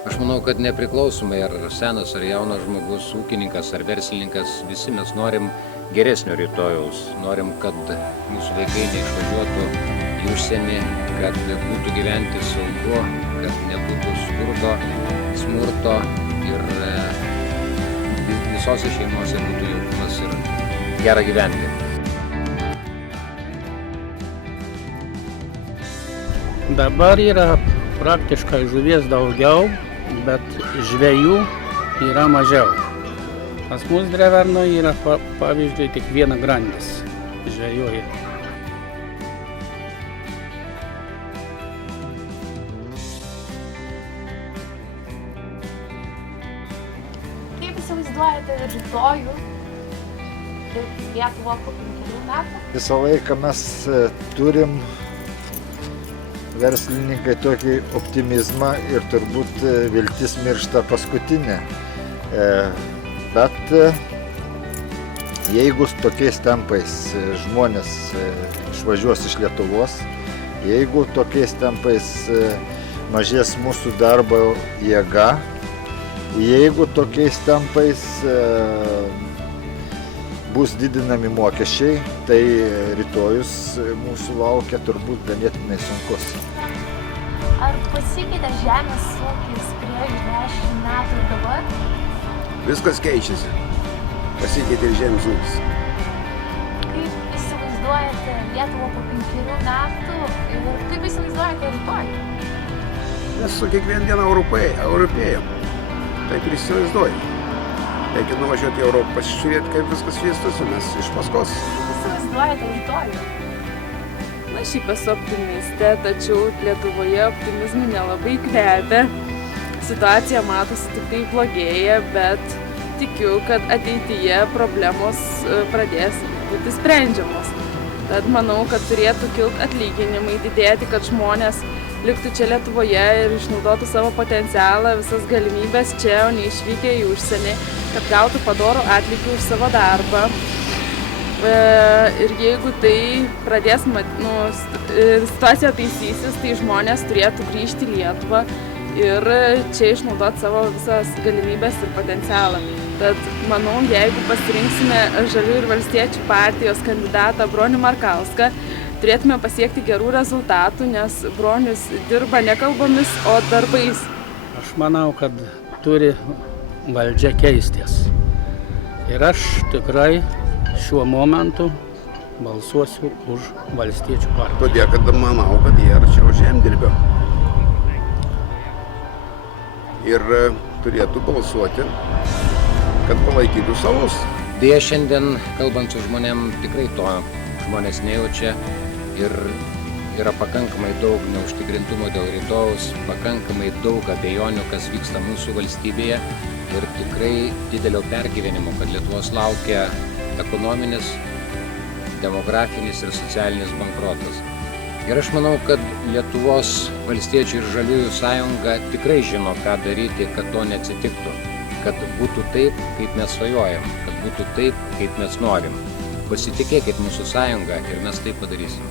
Aš manau, kad nepriklausomai ar senas ar jaunas žmogus, ūkininkas ar verslininkas, visi mes norim geresnio rytojaus. Norim, kad mūsų vaikai neišvažiuotų į užsienį, kad būtų gyventi saugu, kad nebūtų skurdo, smurto ir visose šeimose būtų jaukumas ir gera gyventi. Dabar yra praktiškai žuvies daugiau, bet žvejų yra mažiau. Pas mus Drevernoje yra pavyzdžiui tik viena grandis žvejoja. Kaip įsivaizduojate rytojų ir Lietuvą po 5 metų? Visą laiką mes turim verslininkai tokį optimizmą ir turbūt viltis miršta paskutinė. Bet jeigu tokiais tempais žmonės išvažiuos iš Lietuvos, jeigu tokiais tempais mažės mūsų darbo jėga, jeigu tokiais tempais bus didinami mokesčiai, tai rytojus mūsų laukia turbūt ganėtinai sunkus. Ar pasikeitė žemės ūkis prieš 10 metų ir dabar? Viskas keičiasi. Pasikeitė ir žemės ūkis. Kaip įsivaizduojate Lietuvą po 5 metų ir kaip įsivaizduojate rytojų? Mes su kiekvieną dieną europėjam. Taip ir įsivaizduojam. Reikia nuvažiuoti į Europą, pasižiūrėti, kaip viskas vystosi, mes iš paskos. Kaip įsivaizduojate rytojų? Na, šiaip esu optimistė, tačiau Lietuvoje optimizmų nelabai kvepia. Situacija matosi tik tai blogėja, bet tikiu, kad ateityje problemos pradės būti sprendžiamos. Tad manau, kad turėtų kilti atlyginimai, didėti, kad žmonės liktų čia Lietuvoje ir išnaudotų savo potencialą, visas galimybės čia, o ne išvykę į užsienį, kad gautų padorų atlygį už savo darbą. Ir jeigu tai pradės, situacija taisysis, tai žmonės turėtų grįžti į Lietuvą ir čia išnaudoti savo visas galimybės ir potencialą. Tad manau, jeigu pasirinksime Žaliųjų ir Valstiečių partijos kandidatą Bronių Markauską, turėtume pasiekti gerų rezultatų, nes Bronius dirba ne kalbomis, o darbais. Aš manau, kad turi valdžia keistis. Ir aš tikrai šiuo momentu balsuosiu už Valstiečių partiją. Todėl, kad manau, kad jie arčiau žemdirbio. Ir turėtų balsuoti, kad palaikytų savus. Deja, šiandien, kalbant su žmonėm, tikrai to žmonės nejaučia ir yra pakankamai daug neužtikrintumo dėl rytojaus, pakankamai daug abejonių, kas vyksta mūsų valstybėje ir tikrai didelio pergyvenimo, kad Lietuvos laukia ekonominis, demografinis ir socialinis bankrotas. Ir aš manau, kad Lietuvos Valstiečių ir Žaliųjų sąjunga tikrai žino, ką daryti, kad to neatsitiktų. Kad būtų taip, kaip mes svajojam, kad būtų taip, kaip mes norim. Pasitikėkit mūsų sąjungą ir mes tai padarysim.